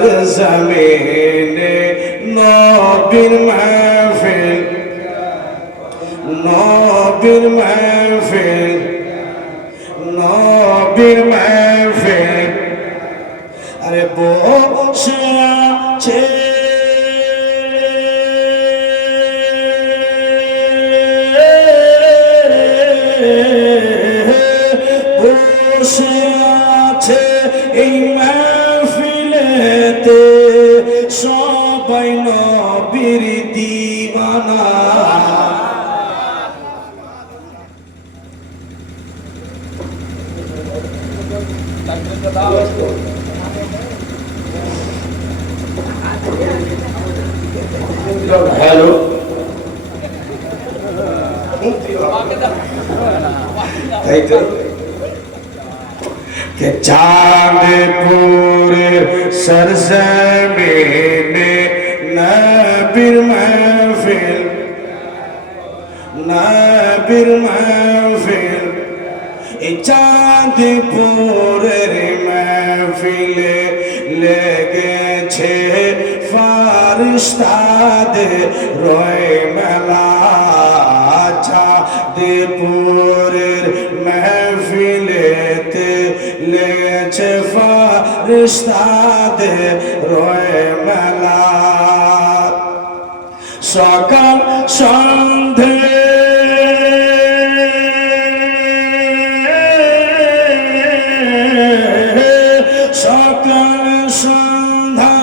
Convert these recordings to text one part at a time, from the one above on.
সরজমিনে নবীর মাহফিল। নবীর মাহফিল। নবীর মাহফিল। আরে বসে আছে সবাই নবীর দিওয়ানা হ্যালো। তাই তো। کہ چاند پورے سرزمین نبیر محفل نبیر محفل اے چاند پورے محفل لگے چھے فرشتہ دے روئے ملا چاند پورے ফারিস্তাদের রয় মেলা। সকাল সন্ধে। সকাল সন্ধ্যা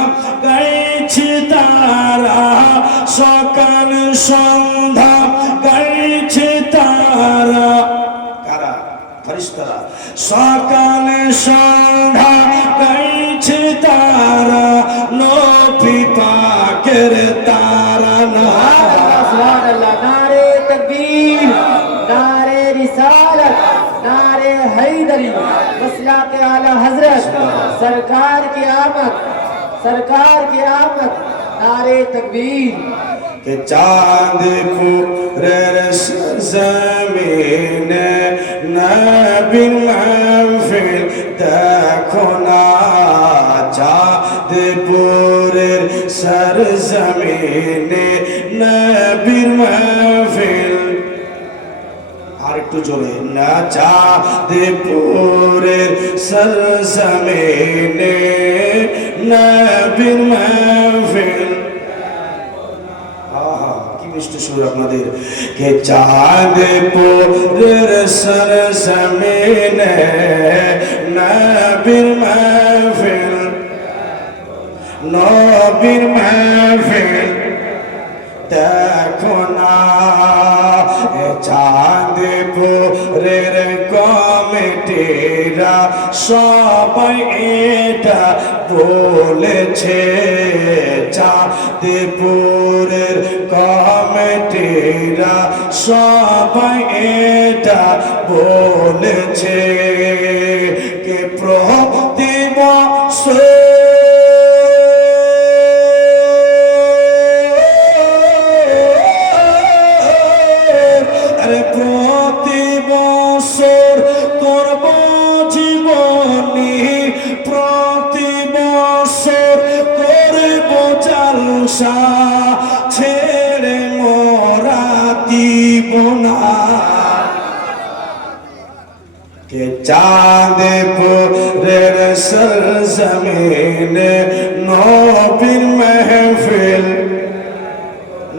গাইছি তারা। সকাল সন্ধ্যা ফরিস্তারা সকাল সন্ধ্যা গাইছি তারা নবী পাকের তারা না सुभान अल्लाह नारे तकबीर नारे रिसालत नारे हैदरी मसला के आला हजरत सरकार की आमद सरकार की आमद नारे तकबीर کہ চাঁদপুরের জমিনে নবীর মাহফিল দেখো না চাঁদপুরের সরজমিনে নবীর মাহফিল। আর একটু জোরে, না চাঁদপুরের সরজমিনে নবীর মাহফিল। মিষ্টি সুর আপনাদের। কে চাঁদপুরের সর জমিনে নবীর মাহফিল নবীর মাহফিল দেখো না। এ চাঁদপুরের কমিটিরা সবাই এটা বলেছে। চাঁদপুরের কমিটিরা সবাই এটা বলেছে। না। কে চাঁদপুরের সরজমিনে নবীর মেহফিল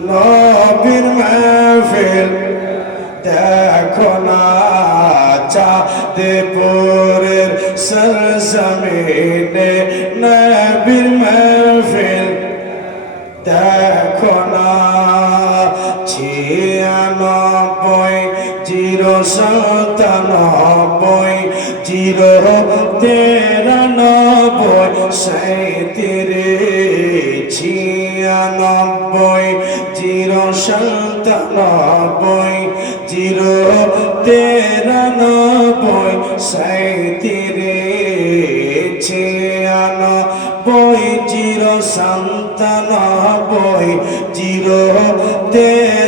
নবীর মেহফিল। দেখো না চাঁদপুরের সরজমিনে নবীর মেহফিল। দেখো না ছিয়ানব্বই জিরো সাতানব্বই জিরো তেরানব্বই সাঁত্রিশ ছিয়ানব্বই, জিরো সাতানব্বই জিরো তেরানব্বই সাঁত্রিশ ছিয়ানব্বই, জিরো সাতানব্বই জিরো তেরানব্বই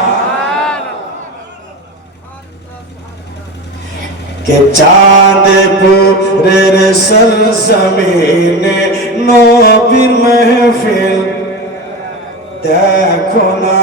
কে চাঁদপুরের সরজমিনে নবীর মহফিল দেখো না